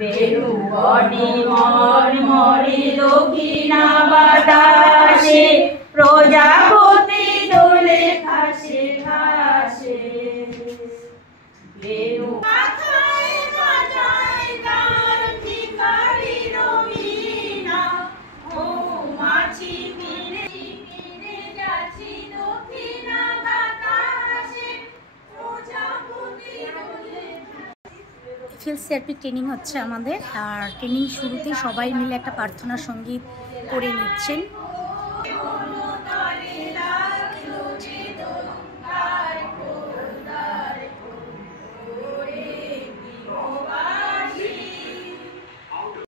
বেণুবনে মর্মরে দক্ষিণা বাতাসে প্রজাপতি দোলে ঘাসে ঘাসে। বেণু মাথায় বাজায় গান ভিখারির বীণা, মৌমাছি ফিরে ফিরে যাচ্ছি দক্ষিণা বাতাসে প্রজাপতি দোলে। সিআরপি ট্রেনিং হচ্ছে আমাদের, আর ট্রেনিং শুরুতে সবাই মিলে একটা প্রার্থনা সঙ্গীত করে নিচ্ছেন।